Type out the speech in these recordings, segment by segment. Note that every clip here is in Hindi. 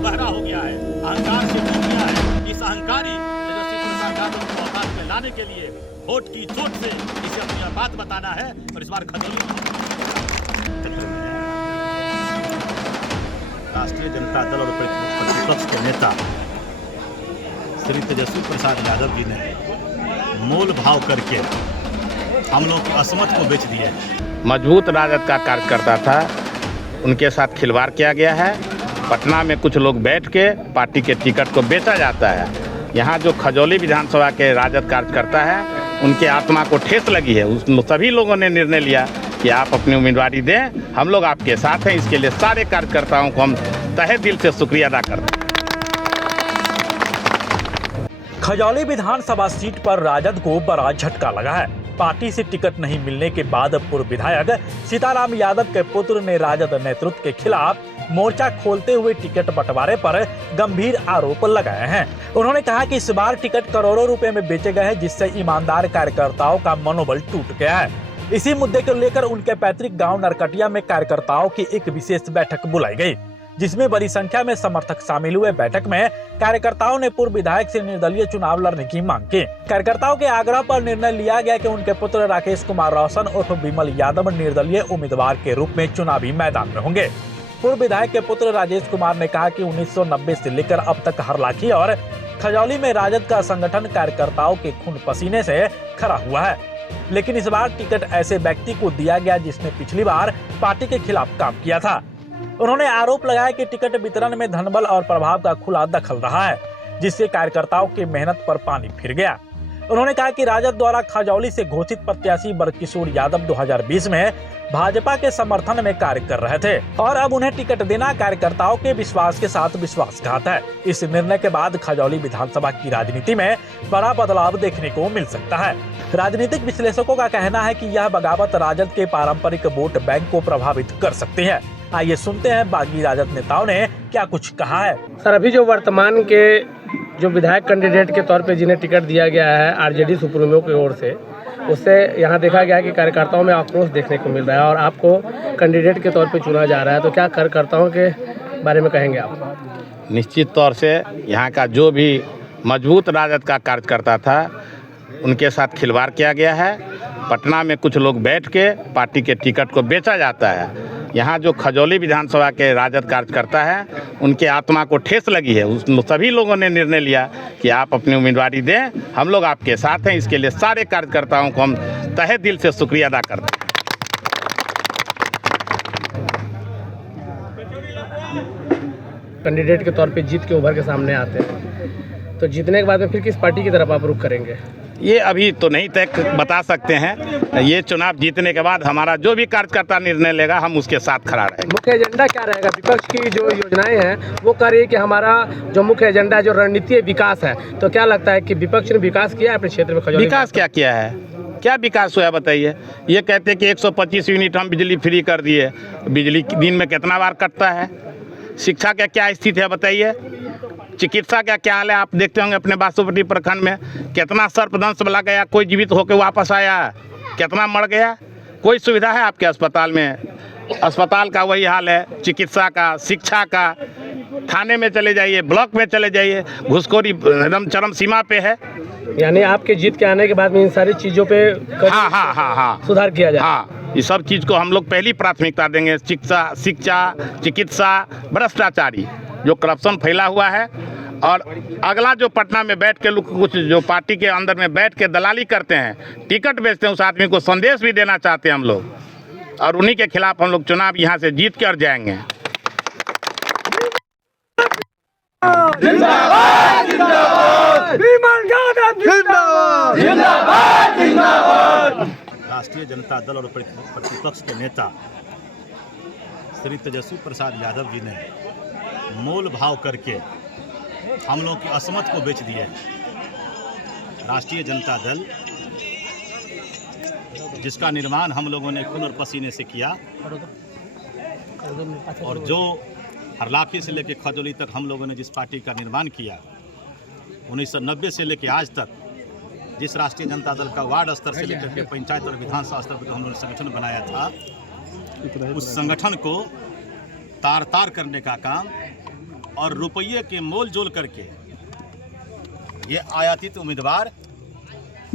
बहरा हो गया है, अहंकार से टूट गया है। इस अहंकारी तेजस्वी प्रसाद यादव को औकात में लाने के लिए वोट की चोट से इसे अपनी बात बताना है और इस बार खजौली राष्ट्रीय जनता दल और प्रतिपक्ष के नेता श्री तेजस्वी प्रसाद यादव जी ने मोल भाव करके हम लोग की असमत को बेच दिए। मजबूत राजद का कार्यकर्ता था, उनके साथ खिलवाड़ किया गया है। पटना में कुछ लोग बैठ के पार्टी के टिकट को बेचा जाता है। यहाँ जो खजौली विधानसभा के राजद कार्यकर्ता है, उनके आत्मा को ठेस लगी है। उस सभी लोगों ने निर्णय लिया कि आप अपनी उम्मीदवारी दें, हम लोग आपके साथ हैं। इसके लिए सारे कार्यकर्ताओं को हम तहे दिल से शुक्रिया अदा करते हैं। खजौली विधानसभा सीट पर राजद को बड़ा झटका लगा है। पार्टी से टिकट नहीं मिलने के बाद पूर्व विधायक सीताराम यादव के पुत्र ने राजद नेतृत्व के खिलाफ मोर्चा खोलते हुए टिकट बंटवारे पर गंभीर आरोप लगाए हैं। उन्होंने कहा कि इस बार टिकट करोड़ों रुपए में बेचे गए हैं, जिससे ईमानदार कार्यकर्ताओं का मनोबल टूट गया है। इसी मुद्दे को लेकर उनके पैतृक गांव नरकटिया में कार्यकर्ताओं की एक विशेष बैठक बुलाई गई, जिसमें बड़ी संख्या में समर्थक शामिल हुए। बैठक में कार्यकर्ताओं ने पूर्व विधायक से निर्दलीय चुनाव लड़ने की मांग की। कार्यकर्ताओं के आग्रह पर निर्णय लिया गया कि उनके पुत्र राकेश कुमार रोशन उर्फ विमल यादव निर्दलीय उम्मीदवार के रूप में चुनावी मैदान में होंगे। पूर्व विधायक के पुत्र राजेश कुमार ने कहा कि 1990 से लेकर अब तक हरलाखी और खजौली में राजद का संगठन कार्यकर्ताओं के खून पसीने से खड़ा हुआ है, लेकिन इस बार टिकट ऐसे व्यक्ति को दिया गया जिसने पिछली बार पार्टी के खिलाफ काम किया था। उन्होंने आरोप लगाया कि टिकट वितरण में धनबल और प्रभाव का खुला दखल रहा है, जिससे कार्यकर्ताओं की मेहनत पर पानी फिर गया। उन्होंने कहा कि राजद द्वारा खजौली से घोषित प्रत्याशी बरकिशोर यादव 2020 में भाजपा के समर्थन में कार्य कर रहे थे और अब उन्हें टिकट देना कार्यकर्ताओं के विश्वास के साथ विश्वासघात है। इस निर्णय के बाद खजौली विधानसभा की राजनीति में बड़ा बदलाव देखने को मिल सकता है। राजनीतिक विश्लेषकों का कहना है कि यह बगावत राजद के पारंपरिक वोट बैंक को प्रभावित कर सकती है। आइए सुनते हैं बागी राजद नेताओं ने क्या कुछ कहा है। सर, अभी जो वर्तमान के जो विधायक कैंडिडेट के तौर पे जिन्हें टिकट दिया गया है आरजेडी सुप्रीमो की ओर से, उससे यहाँ देखा गया कि कार्यकर्ताओं में आक्रोश देखने को मिल रहा है और आपको कैंडिडेट के तौर पे चुना जा रहा है, तो क्या कार्यकर्ताओं के बारे में कहेंगे आप? निश्चित तौर से यहाँ का जो भी मजबूत राजद का कार्यकर्ता था, उनके साथ खिलवाड़ किया गया है। पटना में कुछ लोग बैठ के पार्टी के टिकट को बेचा जाता है। यहाँ जो खजौली विधानसभा के राजद कार्यकर्ता है, उनके आत्मा को ठेस लगी है। उस सभी लोगों ने निर्णय लिया कि आप अपनी उम्मीदवारी दें, हम लोग आपके साथ हैं। इसके लिए सारे कार्यकर्ताओं को हम तहे दिल से शुक्रिया अदा करते हैं। कैंडिडेट के तौर पे जीत के उभर के सामने आते हैं, तो जीतने के बाद में फिर किस पार्टी की तरफ आप रुख करेंगे? ये अभी तो नहीं तय बता सकते हैं। ये चुनाव जीतने के बाद हमारा जो भी कार्यकर्ता निर्णय लेगा, हम उसके साथ खड़ा रहेंगे। मुख्य एजेंडा क्या रहेगा? विपक्ष की जो योजनाएं हैं वो कह रही है कि हमारा जो मुख्य एजेंडा जो रणनीति विकास है, तो क्या लगता है कि विपक्ष ने विकास किया है अपने क्षेत्र में? खजौली विकास क्या किया है? क्या विकास हुआ बताइए? ये कहते हैं कि 125 यूनिट हम बिजली फ्री कर दिए। बिजली दिन में कितना बार कटता है? शिक्षा का क्या स्थिति है बताइए? चिकित्सा का क्या हाल है? आप देखते होंगे अपने बासुपट्टी प्रखंड में कितना सर्पदंश वाला गया, कोई जीवित होकर वापस आया, कितना मर गया। कोई सुविधा है आपके अस्पताल में? अस्पताल का वही हाल है, चिकित्सा का, शिक्षा का। थाने में चले जाइए, ब्लॉक में चले जाइए, घुसखोरी एकदम चरम सीमा पे है। यानी आपके जीत के आने के बाद में इन सारी चीज़ों पे हाँ सुधार किया जाए। हाँ, ये सब चीज़ को हम लोग पहली प्राथमिकता देंगे। शिक्षा, चिकित्सा, भ्रष्टाचारी जो करप्शन फैला हुआ है, और अगला जो पटना में बैठ के लोग कुछ जो पार्टी के अंदर में बैठ के दलाली करते हैं, टिकट बेचते हैं, उस आदमी को संदेश भी देना चाहते हैं हम लोग, और उन्हीं के खिलाफ हम लोग चुनाव यहाँ से जीत कर जाएंगे। जिंदाबाद जिंदाबाद जिंदाबाद जिंदाबाद जिंदाबाद। राष्ट्रीय जनता दल और प्रतिपक्ष के नेता श्री तेजस्वी प्रसाद यादव जी ने मोल भाव करके हम लोग की असमत को बेच दिए। राष्ट्रीय जनता दल जिसका निर्माण हम लोगों ने खून और पसीने से किया, और जो हरलाखी से लेकर खजौली तक हम लोगों ने जिस पार्टी का निर्माण किया, 1990 से लेकर आज तक जिस राष्ट्रीय जनता दल का वार्ड स्तर से लेकर के पंचायत और विधानसभा स्तर पर हम लोगों ने संगठन बनाया था, उस संगठन को तार तार करने का काम और रुपये के मोल जोल करके ये आयातित उम्मीदवार,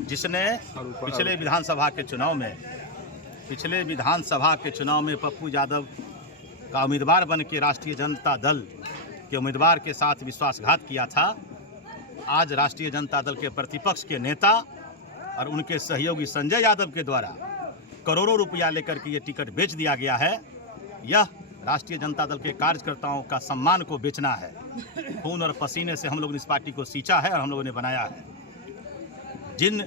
जिसने पिछले विधानसभा के चुनाव में पप्पू यादव का उम्मीदवार बन के राष्ट्रीय जनता दल के उम्मीदवार के साथ विश्वासघात किया था, आज राष्ट्रीय जनता दल के प्रतिपक्ष के नेता और उनके सहयोगी संजय यादव के द्वारा करोड़ों रुपया लेकर के ये टिकट बेच दिया गया है। यह राष्ट्रीय जनता दल के कार्यकर्ताओं का सम्मान को बेचना है। खून और पसीने से हम लोगों ने इस पार्टी को सींचा है और हम लोगों ने बनाया है। जिन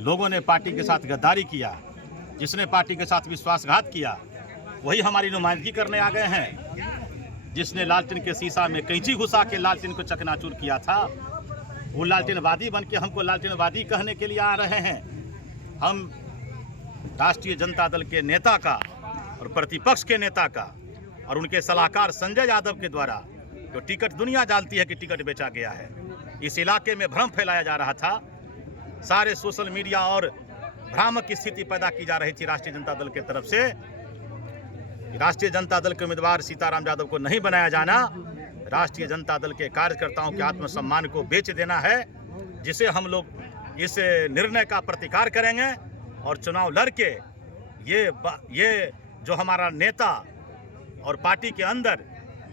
लोगों ने पार्टी के साथ गद्दारी किया, जिसने पार्टी के साथ विश्वासघात किया, वही हमारी नुमाइंदगी करने आ गए हैं। जिसने लालटेन के शीशा में कैंची घुसा के लालटेन को चकनाचूर किया था, वो लालटेनवादी बन के हमको लालटेनवादी कहने के लिए आ रहे हैं। हम राष्ट्रीय जनता दल के नेता का और प्रतिपक्ष के नेता का और उनके सलाहकार संजय यादव के द्वारा जो टिकट, दुनिया जानती है कि टिकट बेचा गया है। इस इलाके में भ्रम फैलाया जा रहा था, सारे सोशल मीडिया और भ्रामक की स्थिति पैदा की जा रही थी राष्ट्रीय जनता दल की तरफ से। राष्ट्रीय जनता दल के उम्मीदवार सीताराम यादव को नहीं बनाया जाना राष्ट्रीय जनता दल के कार्यकर्ताओं के आत्मसम्मान को बेच देना है, जिसे हम लोग इस निर्णय का प्रतिकार करेंगे और चुनाव लड़ के ये जो हमारा नेता और पार्टी के अंदर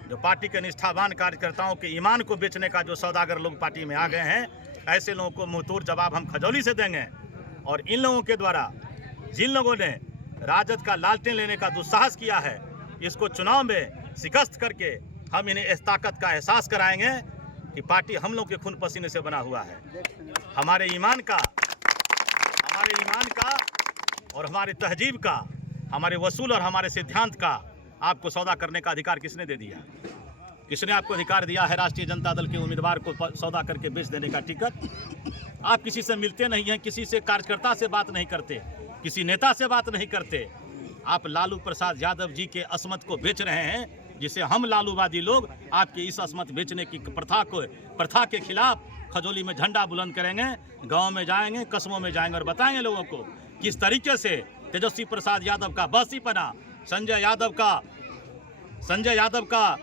जो पार्टी के निष्ठावान कार्यकर्ताओं के ईमान को बेचने का जो सौदागर लोग पार्टी में आ गए हैं, ऐसे लोगों को मुंहतोड़ जवाब हम खजौली से देंगे। और इन लोगों के द्वारा जिन लोगों ने राजद का लालटेन लेने का दुस्साहस किया है, इसको चुनाव में शिकस्त करके हम इन्हें इस ताकत का एहसास कराएंगे कि पार्टी हम लोग के खून पसीने से बना हुआ है। हमारे ईमान का और हमारे तहजीब का, हमारे वसूल और हमारे सिद्धांत का आपको सौदा करने का अधिकार किसने दे दिया? किसने आपको अधिकार दिया है राष्ट्रीय जनता दल के उम्मीदवार को सौदा करके बेच देने का टिकट? आप किसी से मिलते नहीं हैं, किसी से कार्यकर्ता से बात नहीं करते, किसी नेता से बात नहीं करते। आप लालू प्रसाद यादव जी के असमत को बेच रहे हैं, जिसे हम लालूवादी लोग आपके इस असमत बेचने की प्रथा के खिलाफ खजौली में झंडा बुलंद करेंगे, गांव में जाएंगे, कस्बों में जाएंगे और बताएंगे लोगों को किस तरीके से तेजस्वी प्रसाद यादव का बसीपना, संजय यादव का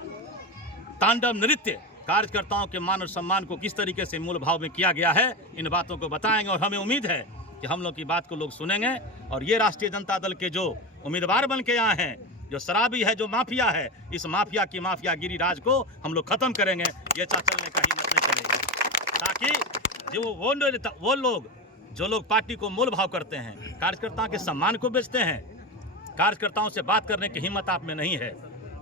तांडव नृत्य कार्यकर्ताओं के मान और सम्मान को किस तरीके से मूल भाव में किया गया है। इन बातों को बताएंगे और हमें उम्मीद है कि हम लोग की बात को लोग सुनेंगे और ये राष्ट्रीय जनता दल के जो उम्मीदवार बन के आए हैं, जो शराबी है, जो माफिया है, इस माफिया की माफियागिरी राज को हम लोग खत्म करेंगे। ये चलने का हिम्मत नहीं चलेगी, ताकि जो वो लोग जो लोग पार्टी को मोल भाव करते हैं, कार्यकर्ताओं के सम्मान को बेचते हैं, कार्यकर्ताओं से बात करने की हिम्मत आप में नहीं है,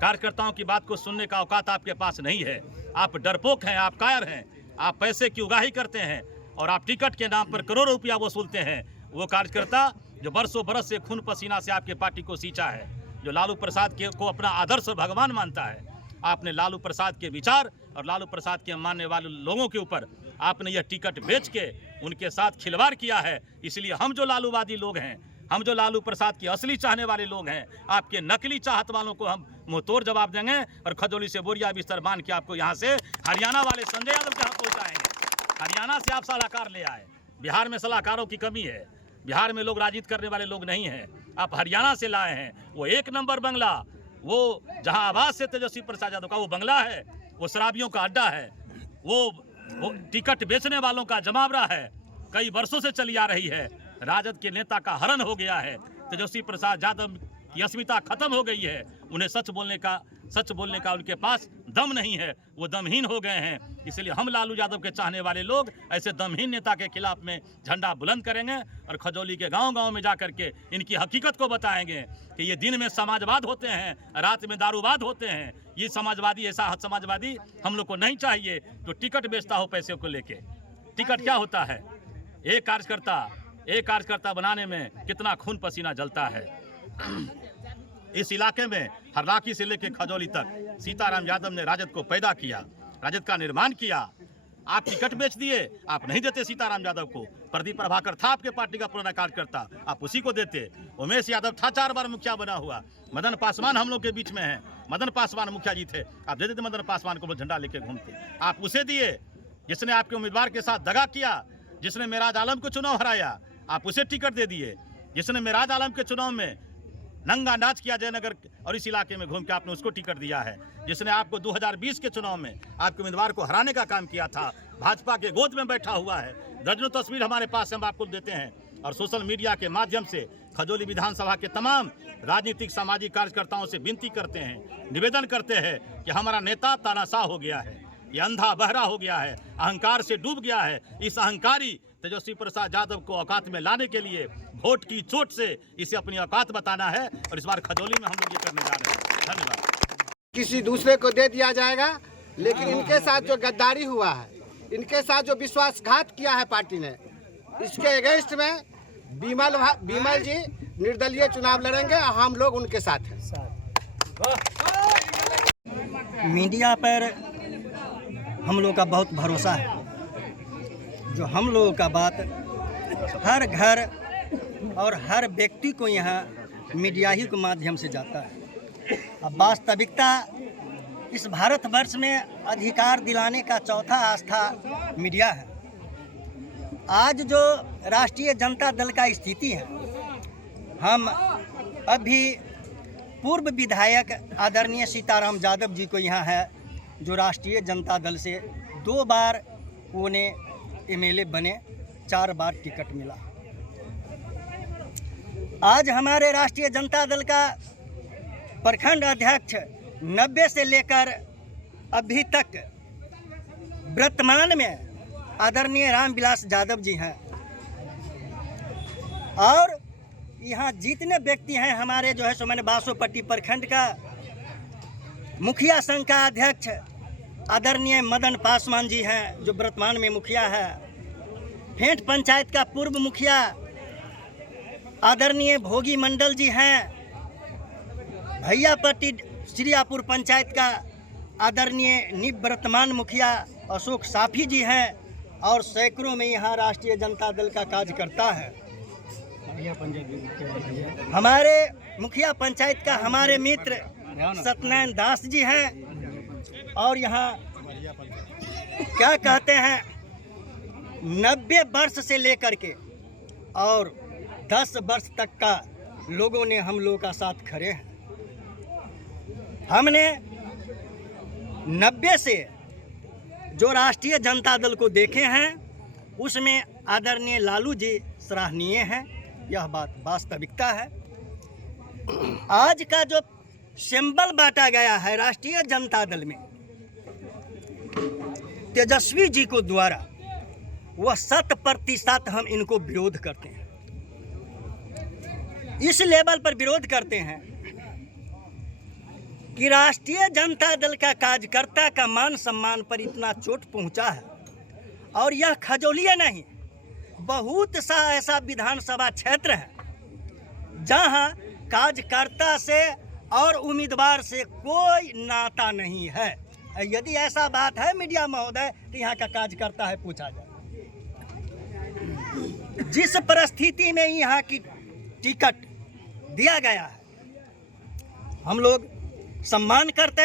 कार्यकर्ताओं की बात को सुनने का औकात आपके पास नहीं है, आप डरपोक हैं, आप कायर हैं, आप पैसे की उगाही करते हैं और आप टिकट के नाम पर करोड़ों रुपया वसूलते हैं। वो कार्यकर्ता जो बरसों बरस से खून पसीना से आपके पार्टी को सींचा है, जो लालू प्रसाद को अपना आदर्श और भगवान मानता है, आपने लालू प्रसाद के विचार और लालू प्रसाद के मानने वाले लोगों के ऊपर आपने यह टिकट बेच के उनके साथ खिलवाड़ किया है। इसलिए हम जो लालूवादी लोग हैं, हम जो लालू प्रसाद की असली चाहने वाले लोग हैं, आपके नकली चाहत वालों को हम मुंहतोड़ जवाब देंगे और खजौली से बोरिया बिस्तर बांध के आपको यहाँ से हरियाणा वाले संजय यादव के यहाँ पहुँचाएंगे। हरियाणा से आप सलाहकार ले आए, बिहार में सलाहकारों की कमी है, बिहार में लोग राजनीति करने वाले लोग नहीं हैं, आप हरियाणा से लाए हैं। वो 1 नंबर बंगला, वो जहाँ आवाज से तेजस्वी प्रसाद यादव का वो बंगला है, वो शराबियों का अड्डा है, वो टिकट बेचने वालों का जमावड़ा है, कई वर्षों से चली आ रही है। राजद के नेता का हरण हो गया है, तेजस्वी प्रसाद यादव की अस्मिता खत्म हो गई है, उन्हें सच बोलने का उनके पास दम नहीं है, वो दमहीन हो गए हैं। इसलिए हम लालू यादव के चाहने वाले लोग ऐसे दमहीन नेता के खिलाफ में झंडा बुलंद करेंगे और खजौली के गांव-गांव में जा करके इनकी हकीकत को बताएंगे कि ये दिन में समाजवाद होते हैं, रात में दारूवाद होते हैं। ये समाजवादी, ऐसा समाजवादी हम लोग को नहीं चाहिए जो टिकट बेचता हो पैसे को लेके। टिकट क्या होता है? एक कार्यकर्ता बनाने में कितना खून पसीना जलता है। इस इलाके में हरलाखी से लेकर खजौली तक सीताराम यादव ने राजद को पैदा किया, राजद का निर्माण किया। आप टिकट बेच दिए, आप नहीं देते सीताराम यादव को। प्रदीप प्रभाकर था आपके पार्टी का पुराना कार्यकर्ता, आप उसी को देते। उमेश यादव था 4 बार मुखिया बना हुआ। मदन पासवान हम लोग के बीच में है, मदन पासवान मुखिया जी थे, आप दे देते मदन पासवान को, झंडा लेके घूमते। आप उसे दिए जिसने आपके उम्मीदवार के साथ दगा किया, जिसने मेराज आलम को चुनाव हराया, आप उसे टिकट दे दिए। जिसने मेराज आलम के चुनाव में नंगा नाच किया जयनगर और इस इलाके में घूम के आपने उसको टिकट दिया है, जिसने आपको 2020 के चुनाव में आपके उम्मीदवार को हराने का काम किया था। भाजपा के गोद में बैठा हुआ है। दर्जनों तस्वीर हमारे पास हम आपको देते हैं और सोशल मीडिया के माध्यम से खजौली विधानसभा के तमाम राजनीतिक सामाजिक कार्यकर्ताओं से विनती करते हैं, निवेदन करते हैं कि हमारा नेता तानाशाह हो गया है, ये अंधा बहरा हो गया है, अहंकार से डूब गया है। इस अहंकारी तेजस्वी प्रसाद यादव को औकात में लाने के लिए वोट की चोट से इसे अपनी औकात बताना है और इस बार खजौली में हम लोग ये करने जा रहे हैं। धन्यवाद। किसी दूसरे को दे दिया जाएगा, लेकिन इनके साथ जो गद्दारी हुआ है, इनके साथ जो विश्वासघात किया है पार्टी ने, इसके अगेंस्ट में बीमल जी निर्दलीय चुनाव लड़ेंगे और हम लोग उनके साथ हैं। मीडिया पर हम लोग का बहुत भरोसा है। जो हम लोगों का बात हर घर और हर व्यक्ति को यहाँ मीडिया ही के माध्यम से जाता है। अब वास्तविकता इस भारतवर्ष में अधिकार दिलाने का चौथा आस्था मीडिया है। आज जो राष्ट्रीय जनता दल का स्थिति है, हम अभी पूर्व विधायक आदरणीय सीताराम यादव जी को यहाँ है, जो राष्ट्रीय जनता दल से 2 बार उन्हें एमएलए बने, 4 बार टिकट मिला। आज हमारे राष्ट्रीय जनता दल का प्रखंड अध्यक्ष 90 से लेकर अभी तक वर्तमान में आदरणीय रामविलास यादव जी हैं। और यहाँ जितने व्यक्ति हैं हमारे जो है सो मैंने बासोपट्टी प्रखंड का मुखिया संघ का अध्यक्ष आदरणीय मदन पासवान जी हैं, जो वर्तमान में मुखिया है। फेंट पंचायत का पूर्व मुखिया आदरणीय भोगी मंडल जी हैं। भैयापट्टी श्रीयापुर पंचायत का आदरणीय निवर्तमान मुखिया अशोक साफी जी हैं। और सैकड़ों में यहाँ राष्ट्रीय जनता दल का कार्यकर्ता है। हमारे मुखिया पंचायत का हमारे मित्र सत्यनारायण दास जी हैं। और यहाँ क्या कहते हैं, 90 वर्ष से लेकर के और 10 वर्ष तक का लोगों ने हम लोगों का साथ खड़े हैं। हमने 90 से जो राष्ट्रीय जनता दल को देखे हैं, उसमें आदरणीय लालू जी सराहनीय हैं। यह बात वास्तविकता है। आज का जो सिंबल बांटा गया है राष्ट्रीय जनता दल में तेजस्वी जी को द्वारा, वह 100% हम इनको विरोध करते हैं। इस लेवल पर विरोध करते हैं कि राष्ट्रीय जनता दल का कार्यकर्ता का मान सम्मान पर इतना चोट पहुंचा है। और यह खजौलिया नहीं, बहुत सा ऐसा विधानसभा क्षेत्र है जहां कार्यकर्ता से और उम्मीदवार से कोई नाता नहीं है। यदि ऐसा बात है मीडिया महोदय, तो यहाँ का कार्यकर्ता है, पूछा जाए। जिस परिस्थिति में यहाँ की टिकट दिया गया है, हम लोग सम्मान करते।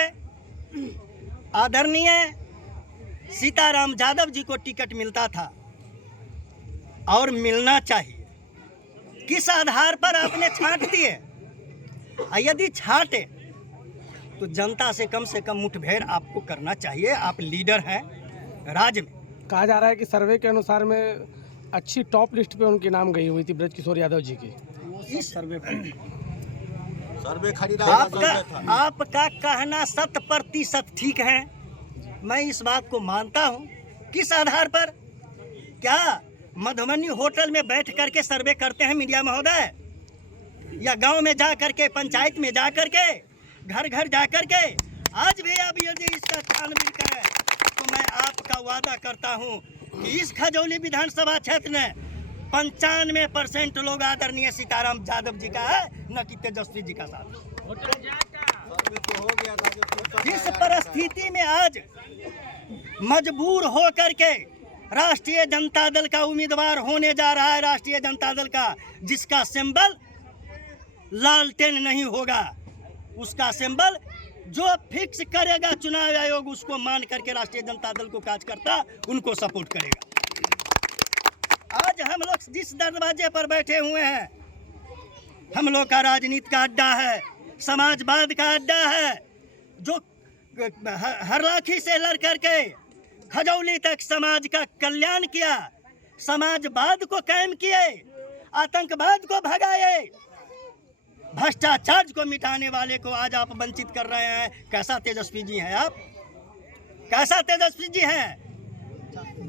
आदरणीय सीताराम यादव जी को टिकट मिलता था और मिलना चाहिए। किस आधार पर आपने छांट दिए? यदि छांटे तो जनता से कम मुठभेड़ आपको करना चाहिए। आप लीडर हैं राज्य में। कहा जा रहा है कि सर्वे के अनुसार में अच्छी टॉप लिस्ट पे उनकी नाम गई हुई थी ब्रजकिशोर यादव जी की। इस सर्वे पर खरीदा आपका कहना 100% ठीक है, मैं इस बात को मानता हूं। किस आधार पर? क्या मधुबनी होटल में बैठ करके सर्वे करते हैं मीडिया महोदय, या गांव में जा करके, पंचायत में जा करके, घर घर जा करके? आज भी अब यदि इसका छानबीन करें तो मैं आपका वादा करता हूं कि इस खजौली विधानसभा क्षेत्र में 95% लोग आदरणीय सीताराम यादव जी का है, न कि तेजस्वी जी का साथ। जिस परिस्थिति में आज मजबूर हो करके राष्ट्रीय जनता दल का उम्मीदवार होने जा रहा है, राष्ट्रीय जनता दल का जिसका सिंबल लालटेन नहीं होगा, उसका सिंबल जो फिक्स करेगा चुनाव आयोग, उसको मान करके राष्ट्रीय जनता दल को कार्यकर्ता उनको सपोर्ट करेगा। आज हम लोग जिस दरवाजे पर बैठे हुए हैं, हम लोग का राजनीति का अड्डा है, समाजवाद का अड्डा है, जो हरलाखी से लड़ करके खजौली तक समाज का कल्याण किया, समाजवाद को कायम किए, आतंकवाद को भगाए, भ्रष्टाचार को मिटाने वाले को आज आप वंचित कर रहे हैं। कैसा तेजस्वी जी हैं आप? कैसा तेजस्वी जी हैं?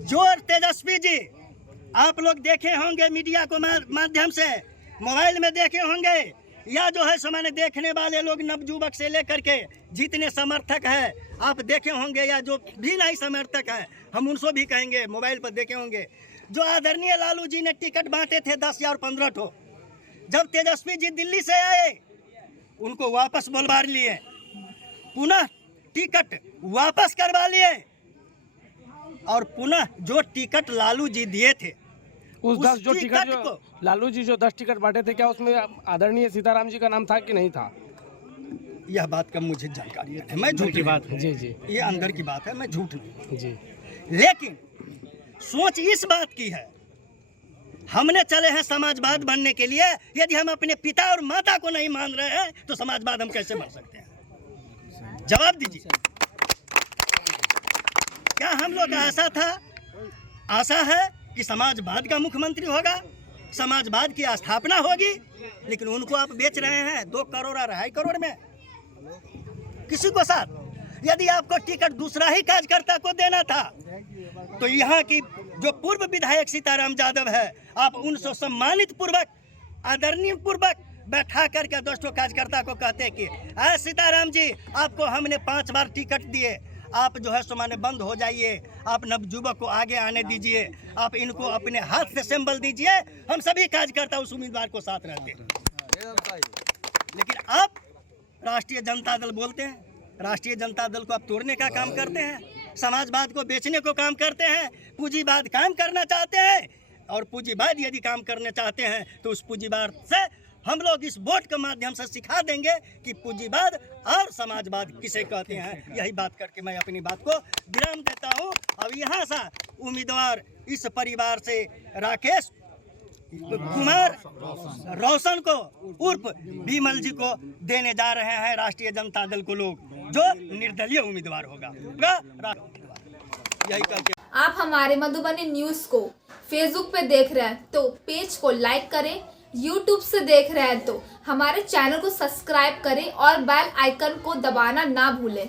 जो तेजस्वी जी आप लोग देखे होंगे मीडिया को माध्यम से, मोबाइल में देखे होंगे, या जो है सो मैंने देखने वाले लोग नवजुवक से लेकर के जितने समर्थक हैं आप देखे होंगे, या जो भी नहीं समर्थक हैं हम उनसे भी कहेंगे, मोबाइल पर देखे होंगे, जो आदरणीय लालू जी ने टिकट बांटे थे 10 या 15 ठो, जब तेजस्वी जी दिल्ली से आए उनको वापस बुलवा लिए, पुनः टिकट वापस करवा लिए, और पुनः जो टिकट लालू जी दिए थे उस 10 जो टिकट को लालू जी जो 10 टिकट बांटे थे, क्या उसमें आदरणीय सीताराम जी का नाम था कि नहीं था? यह बात का मुझे जानकारी है, मैं झूठ की बात जी जी ये अंदर की बात है, मैं झूठ नहीं जी। लेकिन सोच इस बात की है, हमने चले हैं समाजवाद बनने के लिए, यदि हम अपने पिता और माता को नहीं मान रहे हैं तो समाजवाद हम कैसे बन सकते हैं? जवाब दीजिए। क्या हम लोग का आशा था, आशा है कि समाजवाद का मुख्यमंत्री होगा, समाजवाद की स्थापना होगी, लेकिन उनको आप बेच रहे हैं 2 करोड़ और 2.5 करोड़ में किसी को साथ। यदि आपको टिकट दूसरा ही कार्यकर्ता को देना था तो यहाँ की जो पूर्व विधायक सीताराम यादव है, आप उनसे सम्मानित पूर्वक, आदरणीय पूर्वक बैठा करके दोस्तों कार्यकर्ता को कहते कि सीताराम जी आपको हमने 5 बार टिकट दिए, आप जो है सो माने बंद हो जाइए, आप नवजुवक को आगे आने दीजिए, आप इनको अपने हाथ से सिंबल दीजिए, हम सभी कार्यकर्ता उस उम्मीदवार को साथ रहते हैं। लेकिन आप राष्ट्रीय जनता दल बोलते हैं, राष्ट्रीय जनता दल को आप तोड़ने का काम करते हैं, समाजवाद को बेचने को काम करते हैं, पूंजीवाद काम करना चाहते हैं, और पूंजीवाद यदि काम करना चाहते हैं तो उस पूंजीवाद से हम लोग इस वोट के माध्यम से सिखा देंगे कि पूंजीवाद और समाजवाद किसे कहते हैं। यही बात करके मैं अपनी बात को विराम देता हूं। अब यहाँ से उम्मीदवार इस परिवार से राकेश कुमार रोशन को उर्फ विमल जी को देने जा रहे हैं राष्ट्रीय जनता दल को लोग, जो निर्दलीय उम्मीदवार होगा। यही करके आप हमारे मधुबनी न्यूज को फेसबुक पे देख रहे हैं तो पेज को लाइक करें, यूट्यूब से देख रहे हैं तो हमारे चैनल को सब्सक्राइब करें और बेल आइकन को दबाना ना भूलें।